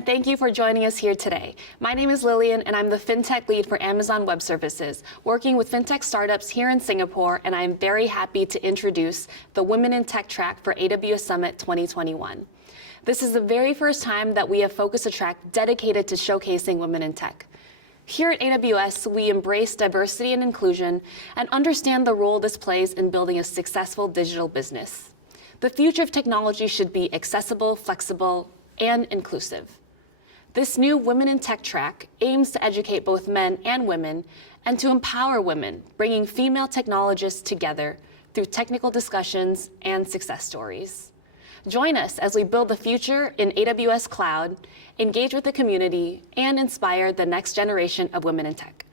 and thank you for joining us here today. My name is Lillian, and I'm the FinTech lead for Amazon Web Services, working with FinTech startups here in Singapore, and I'm very happy to introduce the Women in Tech track for AWS Summit 2021. This is the very first time that we have focused a track dedicated to showcasing women in tech. Here at AWS, we embrace diversity and inclusion and understand the role this plays in building a successful digital business. The future of technology should be accessible, flexible, and inclusive. This new Women in Tech track aims to educate both men and women and to empower women, bringing female technologists together through technical discussions and success stories. Join us as we build the future in AWS Cloud, engage with the community, and inspire the next generation of women in tech.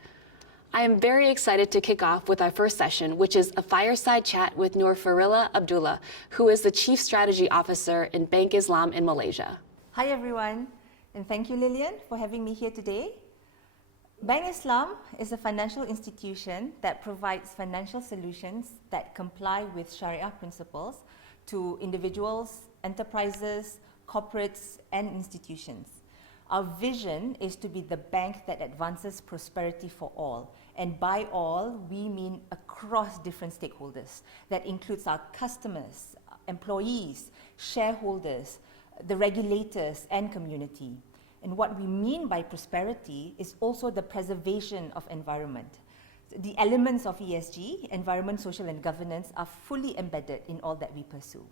I am very excited to kick off with our first session, which is a fireside chat with Noor Farilla Abdullah, who is the Chief Strategy Officer in Bank Islam in Malaysia. Hi everyone, and thank you Lillian for having me here today. Bank Islam is a financial institution that provides financial solutions that comply with Sharia principles to individuals, enterprises, corporates, and institutions. Our vision is to be the bank that advances prosperity for all. And by all, we mean across different stakeholders. That includes our customers, employees, shareholders, the regulators, and community. And what we mean by prosperity is also the preservation of environment. The elements of ESG, environment, social, and governance, are fully embedded in all that we pursue.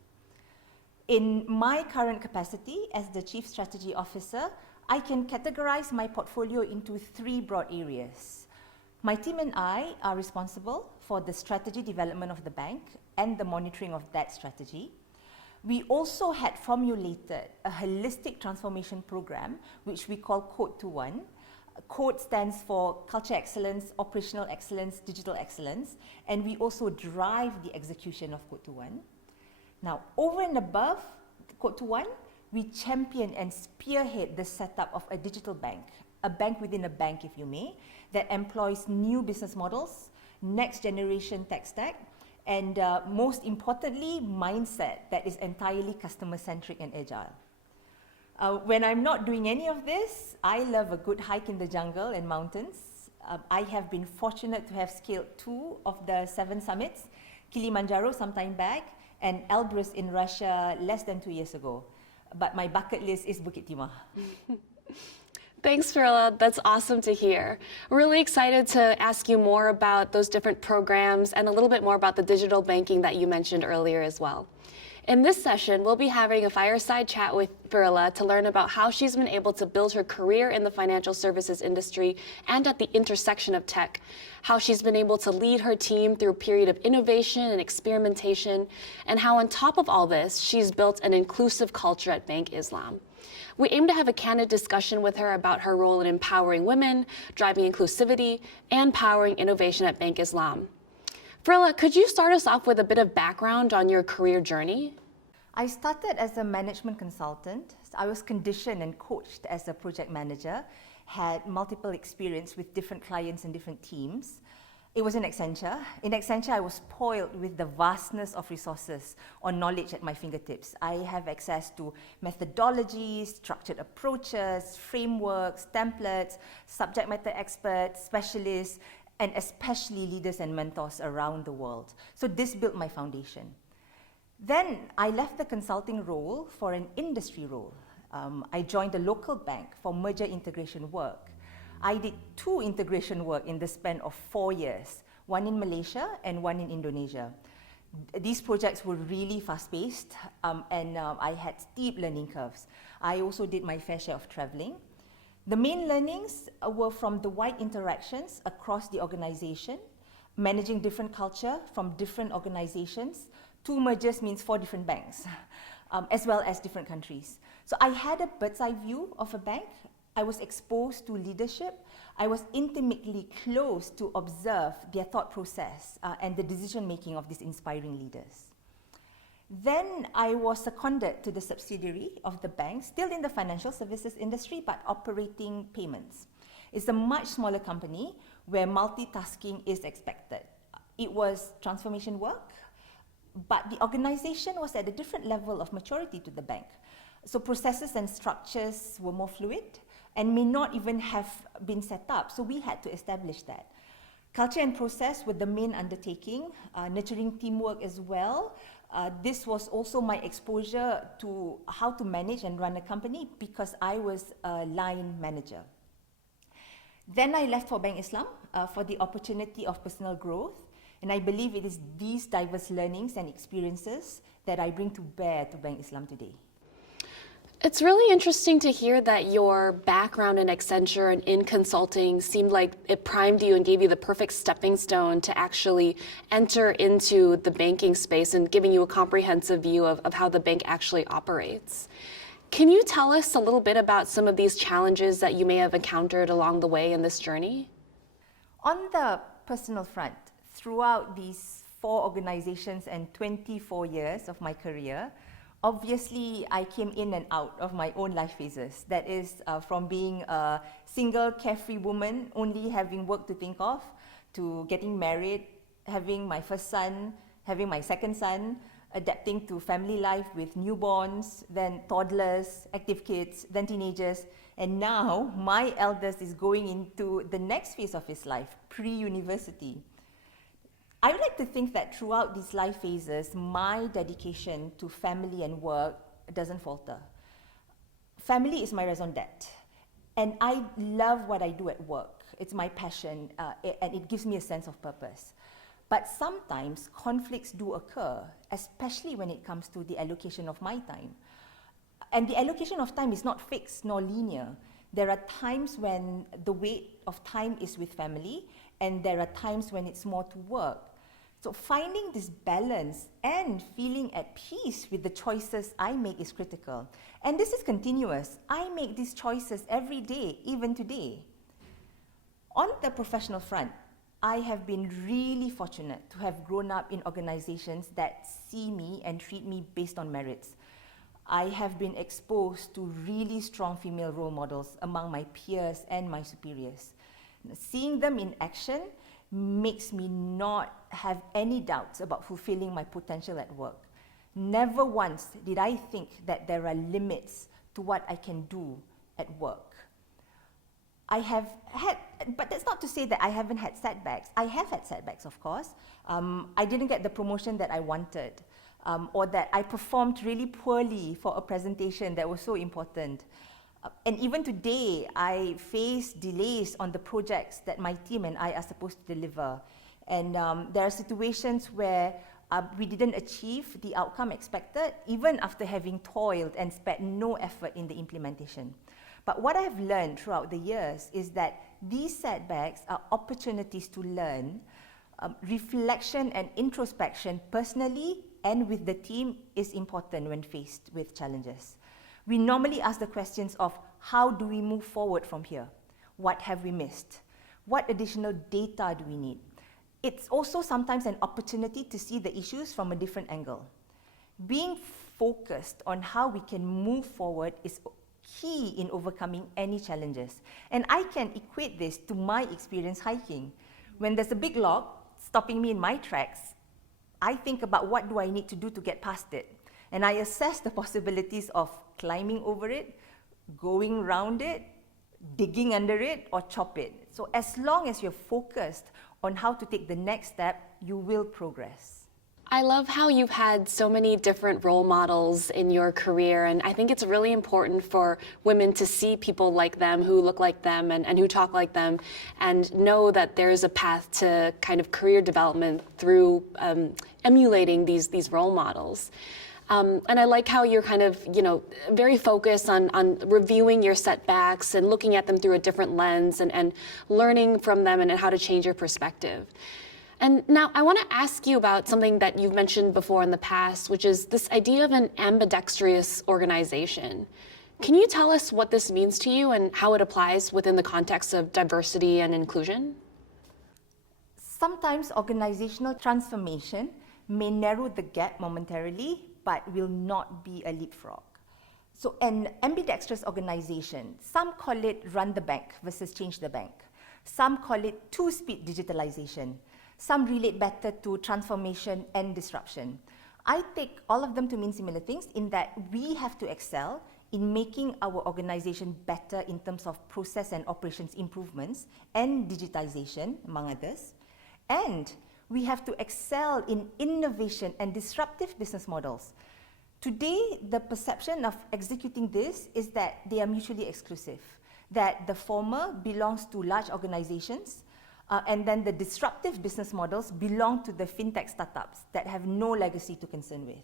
In my current capacity as the Chief Strategy Officer, I can categorize my portfolio into three broad areas. My team and I are responsible for the strategy development of the bank and the monitoring of that strategy. We also had formulated a holistic transformation program, which we call Code to One. CODE stands for Culture Excellence, Operational Excellence, Digital Excellence, and we also drive the execution of Code to One. Now, over and above Code to One, we champion and spearhead the setup of a digital bank, a bank within a bank, if you may, that employs new business models, next generation tech stack, and most importantly, mindset that is entirely customer-centric and agile. When I'm not doing any of this, I love a good hike in the jungle and mountains. I have been fortunate to have scaled 2 of the 7 summits, Kilimanjaro some time back, and Elbrus in Russia less than 2 years ago. But my bucket list is Bukit Timah. Thanks, Farilla. That's awesome to hear. Really excited to ask you more about those different programs and a little bit more about the digital banking that you mentioned earlier as well. In this session, we'll be having a fireside chat with Farilla to learn about how she's been able to build her career in the financial services industry and at the intersection of tech, how she's been able to lead her team through a period of innovation and experimentation, and how on top of all this, she's built an inclusive culture at Bank Islam. We aim to have a candid discussion with her about her role in empowering women, driving inclusivity, and powering innovation at Bank Islam. Farilla, could you start us off with a bit of background on your career journey? I started as a management consultant. I was conditioned and coached as a project manager, had multiple experience with different clients and different teams. It was in Accenture. In Accenture, I was spoiled with the vastness of resources or knowledge at my fingertips. I have access to methodologies, structured approaches, frameworks, templates, subject matter experts, specialists, and especially leaders and mentors around the world. So this built my foundation. Then I left the consulting role for an industry role. I joined a local bank for merger integration work. I did 2 integration work in the span of 4 years, one in Malaysia and one in Indonesia. These projects were really fast-paced and I had steep learning curves. I also did my fair share of traveling. The main learnings were from the wide interactions across the organization, managing different culture from different organizations. 2 mergers means 4 different banks, as well as different countries. So I had a bird's eye view of a bank. I was exposed to leadership. I was intimately close to observe their thought process and the decision-making of these inspiring leaders. Then I was seconded to the subsidiary of the bank, still in the financial services industry, but operating payments. It's a much smaller company where multitasking is expected. It was transformation work, but the organization was at a different level of maturity to the bank. So processes and structures were more fluid and may not even have been set up. So we had to establish that. Culture and process were the main undertaking, nurturing teamwork as well. This was also my exposure to how to manage and run a company because I was a line manager. Then I left for Bank Islam for the opportunity of personal growth. And I believe it is these diverse learnings and experiences that I bring to bear to Bank Islam today. It's really interesting to hear that your background in Accenture and in consulting seemed like it primed you and gave you the perfect stepping stone to actually enter into the banking space and giving you a comprehensive view of how the bank actually operates. Can you tell us a little bit about some of these challenges that you may have encountered along the way in this journey? On the personal front, throughout these 4 organizations and 24 years of my career, obviously I came in and out of my own life phases. That is from being a single carefree woman, only having work to think of, to getting married, having my first son, having my second son, adapting to family life with newborns, then toddlers, active kids, then teenagers, and now my eldest is going into the next phase of his life, pre-university. I would like to think that throughout these life phases, my dedication to family and work doesn't falter. Family is my raison d'etre, and I love what I do at work. It's my passion, and it gives me a sense of purpose. But sometimes conflicts do occur, especially when it comes to the allocation of my time. And the allocation of time is not fixed nor linear. There are times when the weight of time is with family, and there are times when it's more to work. So finding this balance and feeling at peace with the choices I make is critical. And this is continuous. I make these choices every day, even today. On the professional front, I have been really fortunate to have grown up in organizations that see me and treat me based on merits. I have been exposed to really strong female role models among my peers and my superiors. Seeing them in action makes me not have any doubts about fulfilling my potential at work. Never once did I think that there are limits to what I can do at work. I have had, but that's not to say that I haven't had setbacks. I have had setbacks, of course. I didn't get the promotion that I wanted, or that I performed really poorly for a presentation that was so important. And even today, I face delays on the projects that my team and I are supposed to deliver. And there are situations where we didn't achieve the outcome expected, even after having toiled and spent no effort in the implementation. But what I have learned throughout the years is that these setbacks are opportunities to learn. Reflection and introspection personally and with the team is important when faced with challenges. We normally ask the questions of how do we move forward from here? What have we missed? What additional data do we need? It's also sometimes an opportunity to see the issues from a different angle. Being focused on how we can move forward is key in overcoming any challenges. And I can equate this to my experience hiking. When there's a big log stopping me in my tracks, I think about what do I need to do to get past it. And I assess the possibilities of climbing over it, going round it, digging under it, or chop it. So as long as you're focused on how to take the next step, you will progress. I love how you've had so many different role models in your career, and I think it's really important for women to see people like them who look like them and who talk like them, and know that there's a path to kind of career development through emulating these role models. And I like how you're kind of, very focused on reviewing your setbacks and looking at them through a different lens and learning from them and how to change your perspective. And now I want to ask you about something that you've mentioned before in the past, which is this idea of an ambidextrous organization. Can you tell us what this means to you and how it applies within the context of diversity and inclusion? Sometimes organizational transformation may narrow the gap momentarily, but will not be a leapfrog. So an ambidextrous organization, some call it run the bank versus change the bank. Some call it two-speed digitalization. Some relate better to transformation and disruption. I take all of them to mean similar things in that we have to excel in making our organization better in terms of process and operations improvements and digitization, among others. And we have to excel in innovation and disruptive business models. Today, the perception of executing this is that they are mutually exclusive, that the former belongs to large organizations, and then the disruptive business models belong to the fintech startups that have no legacy to concern with.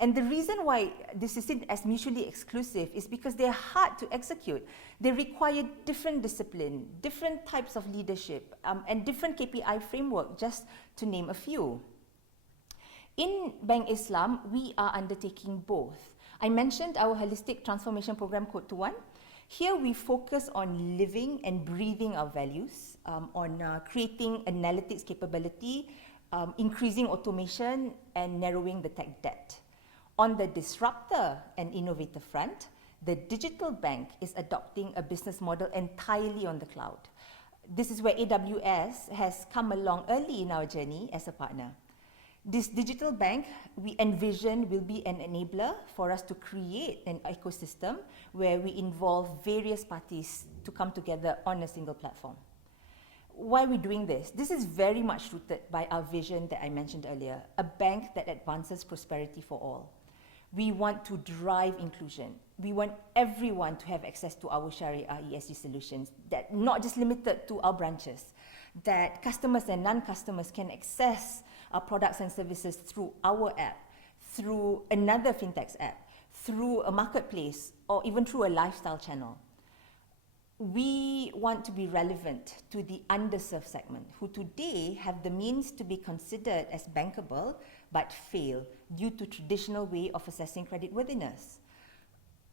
And the reason why this is seen as mutually exclusive is because they're hard to execute. They require different discipline, different types of leadership, and different KPI framework, just to name a few. In Bank Islam, we are undertaking both. I mentioned our holistic transformation program, Code to One. Here we focus on living and breathing our values, on creating analytics capability, increasing automation, and narrowing the tech debt. On the disruptor and innovator front, the digital bank is adopting a business model entirely on the cloud. This is where AWS has come along early in our journey as a partner. This digital bank, we envision, will be an enabler for us to create an ecosystem where we involve various parties to come together on a single platform. Why are we doing this? This is very much rooted by our vision that I mentioned earlier, a bank that advances prosperity for all. We want to drive inclusion. We want everyone to have access to our Sharia ESG solutions, that not just limited to our branches, that customers and non-customers can access our products and services through our app, through another fintech's app, through a marketplace, or even through a lifestyle channel. We want to be relevant to the underserved segment, who today have the means to be considered as bankable, but fail due to traditional way of assessing creditworthiness.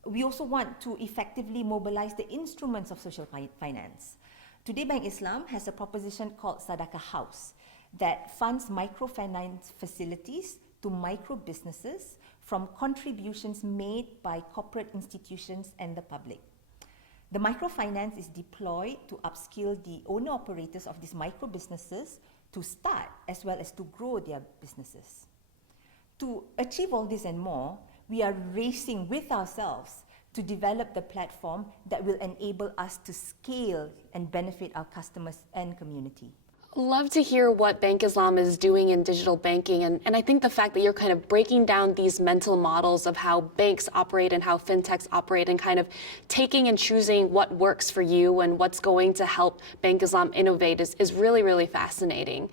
We also want to effectively mobilize the instruments of social finance. Today, Bank Islam has a proposition called Sadaqah House that funds microfinance facilities to micro businesses from contributions made by corporate institutions and the public. The microfinance is deployed to upskill the owner-operators of these micro businesses to start as well as to grow their businesses. To achieve all this and more, we are racing with ourselves to develop the platform that will enable us to scale and benefit our customers and community. Love to hear what Bank Islam is doing in digital banking. And I think the fact that you're kind of breaking down these mental models of how banks operate and how fintechs operate and kind of taking and choosing what works for you and what's going to help Bank Islam innovate is really, really fascinating.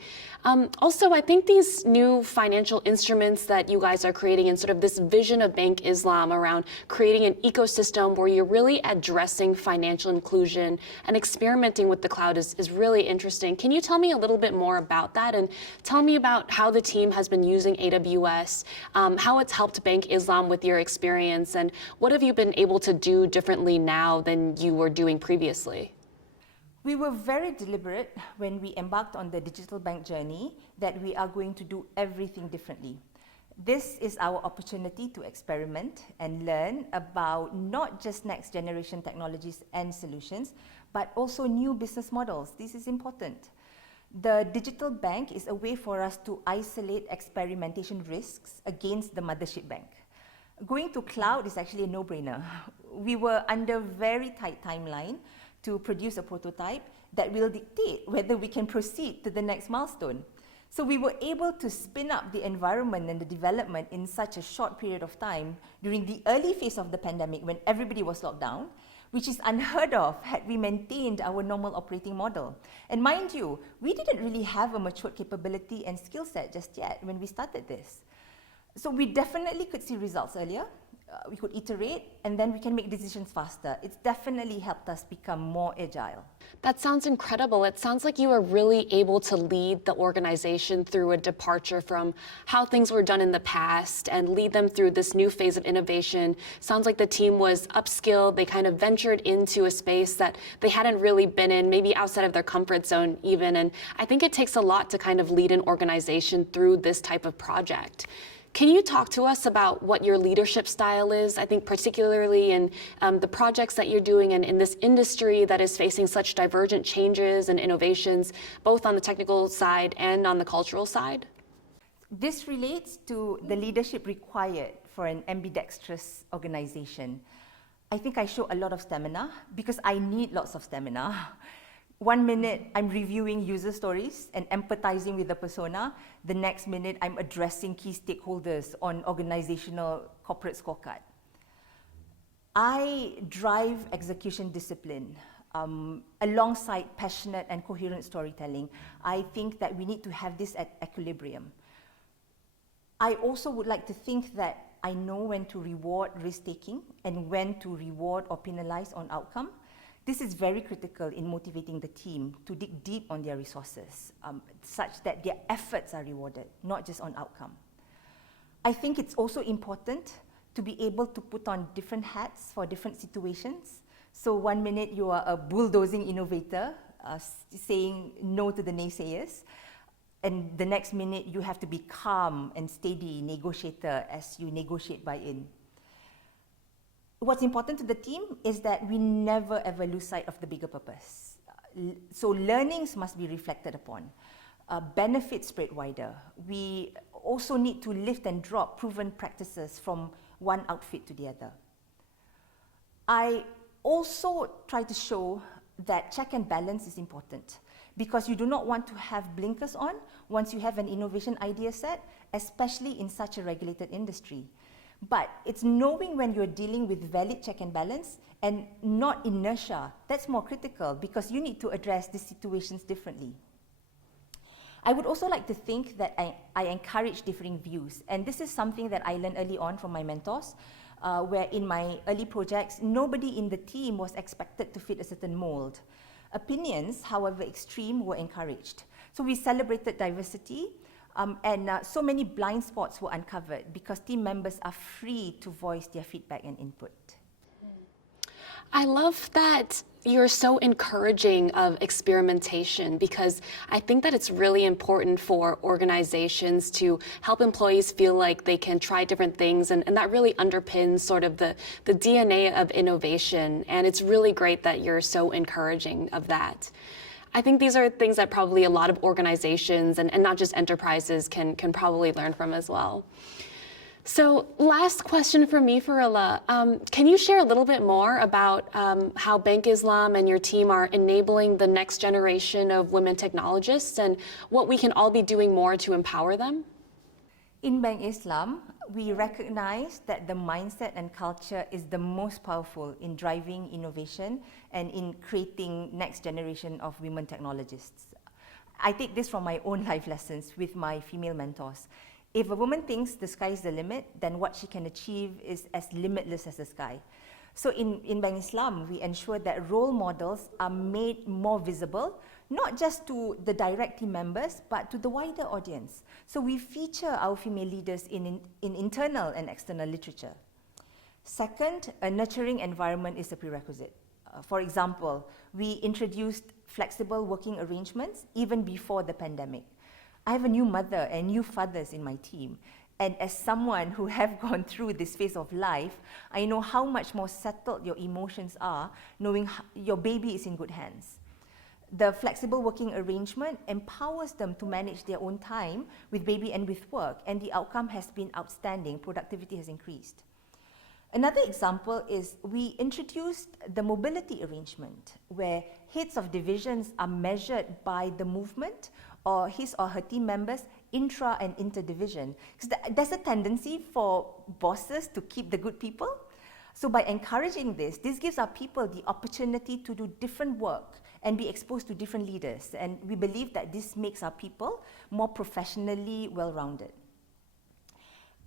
Also, I think these new financial instruments that you guys are creating and sort of this vision of Bank Islam around creating an ecosystem where you're really addressing financial inclusion and experimenting with the cloud is really interesting. Can you tell me a little bit more about that and tell me about how the team has been using AWS, how it's helped Bank Islam with your experience, and what have you been able to do differently now than you were doing previously? We were very deliberate when we embarked on the digital bank journey that we are going to do everything differently. This is our opportunity to experiment and learn about not just next generation technologies and solutions, but also new business models. This is important. The digital bank is a way for us to isolate experimentation risks against the mothership bank. Going to cloud is actually a no-brainer. We were under very tight timeline to produce a prototype that will dictate whether we can proceed to the next milestone. So we were able to spin up the environment and the development in such a short period of time during the early phase of the pandemic when everybody was locked down, which is unheard of had we maintained our normal operating model. And mind you, we didn't really have a matured capability and skill set just yet when we started this. So we definitely could see results earlier. We could iterate, and then we can make decisions faster. It's definitely helped us become more agile. That sounds incredible. It sounds like you are really able to lead the organization through a departure from how things were done in the past and lead them through this new phase of innovation. Sounds like the team was upskilled. They kind of ventured into a space that they hadn't really been in, maybe outside of their comfort zone even. And I think it takes a lot to kind of lead an organization through this type of project. Can you talk to us about what your leadership style is? I think particularly in the projects that you're doing and in this industry that is facing such divergent changes and innovations, both on the technical side and on the cultural side? This relates to the leadership required for an ambidextrous organization. I think I show a lot of stamina because I need lots of stamina. 1 minute, I'm reviewing user stories and empathizing with the persona. The next minute, I'm addressing key stakeholders on organizational corporate scorecard. I drive execution discipline alongside passionate and coherent storytelling. I think that we need to have this at equilibrium. I also would like to think that I know when to reward risk-taking and when to reward or penalize on outcome. This is very critical in motivating the team to dig deep on their resources, such that their efforts are rewarded, not just on outcome. I think it's also important to be able to put on different hats for different situations. So 1 minute you are a bulldozing innovator, saying no to the naysayers, and the next minute you have to be calm and steady negotiator as you negotiate buy-in. What's important to the team is that we never ever lose sight of the bigger purpose. So learnings must be reflected upon. Benefits spread wider. We also need to lift and drop proven practices from one outfit to the other. I also try to show that check and balance is important because you do not want to have blinkers on once you have an innovation idea set, especially in such a regulated industry. But it's knowing when you're dealing with valid check and balance and not inertia. That's more critical because you need to address these situations differently. I would also like to think that I encourage differing views, and this is something that I learned early on from my mentors, where in my early projects, nobody in the team was expected to fit a certain mold. Opinions, however extreme, were encouraged. So we celebrated diversity, and so many blind spots were uncovered because team members are free to voice their feedback and input. I love that you're so encouraging of experimentation because I think that it's really important for organizations to help employees feel like they can try different things, and that really underpins sort of the DNA of innovation, and it's really great that you're so encouraging of that. I think these are things that probably a lot of organizations and not just enterprises can probably learn from as well. So last question for me, Farilla. Can you share a little bit more about how Bank Islam and your team are enabling the next generation of women technologists and what we can all be doing more to empower them? In Bank Islam, we recognize that the mindset and culture is the most powerful in driving innovation and in creating next generation of women technologists. I take this from my own life lessons with my female mentors. If a woman thinks the sky is the limit, then what she can achieve is as limitless as the sky. So in Bank Islam, we ensure that role models are made more visible, not just to the direct team members, but to the wider audience. So we feature our female leaders in internal and external literature. Second, a nurturing environment is a prerequisite. For example, we introduced flexible working arrangements even before the pandemic. I have a new mother and new fathers in my team. And as someone who have gone through this phase of life, I know how much more settled your emotions are knowing your baby is in good hands. The flexible working arrangement empowers them to manage their own time with baby and with work, and the outcome has been outstanding. Productivity has increased. Another example is we introduced the mobility arrangement, where heads of divisions are measured by the movement or his or her team members intra and inter-division. Because there's a tendency for bosses to keep the good people. So by encouraging this gives our people the opportunity to do different work and be exposed to different leaders. And we believe that this makes our people more professionally well-rounded.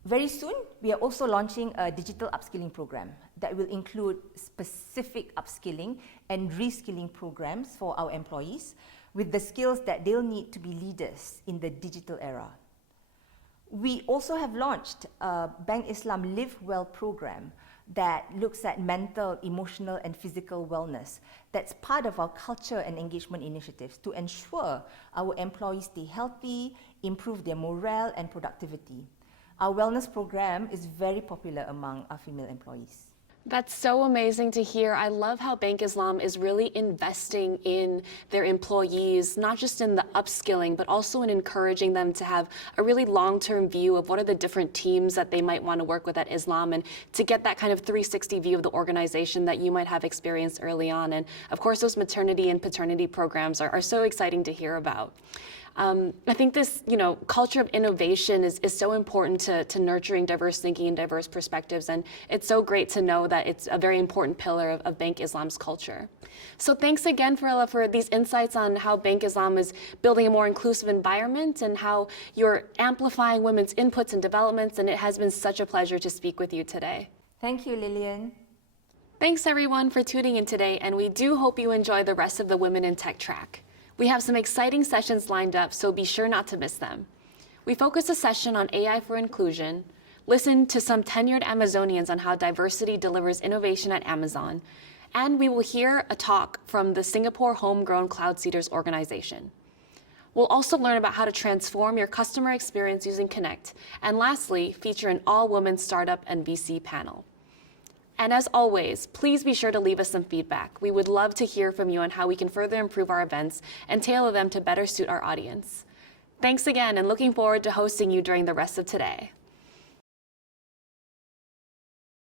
Very soon, we are also launching a digital upskilling program that will include specific upskilling and reskilling programs for our employees with the skills that they'll need to be leaders in the digital era. We also have launched a Bank Islam Live Well program that looks at mental, emotional, and physical wellness. That's part of our culture and engagement initiatives to ensure our employees stay healthy, improve their morale and productivity. Our wellness program is very popular among our female employees. That's so amazing to hear. I love how Bank Islam is really investing in their employees, not just in the upskilling, but also in encouraging them to have a really long-term view of what are the different teams that they might want to work with at Islam, and to get that kind of 360 view of the organization that you might have experienced early on. And of course, those maternity and paternity programs are so exciting to hear about. I think this, culture of innovation is so important to nurturing diverse thinking and diverse perspectives, and it's so great to know that it's a very important pillar of Bank Islam's culture. So thanks again, Farilla, for these insights on how Bank Islam is building a more inclusive environment and how you're amplifying women's inputs and developments, and it has been such a pleasure to speak with you today. Thank you, Lillian. Thanks everyone for tuning in today, and we do hope you enjoy the rest of the Women in Tech track. We have some exciting sessions lined up, so be sure not to miss them. We focus a session on AI for inclusion, listen to some tenured Amazonians on how diversity delivers innovation at Amazon, and we will hear a talk from the Singapore Homegrown Cloud Seeders organization. We'll also learn about how to transform your customer experience using Connect, and lastly, feature an all-women startup and VC panel. And as always, please be sure to leave us some feedback. We would love to hear from you on how we can further improve our events and tailor them to better suit our audience. Thanks again, and looking forward to hosting you during the rest of today.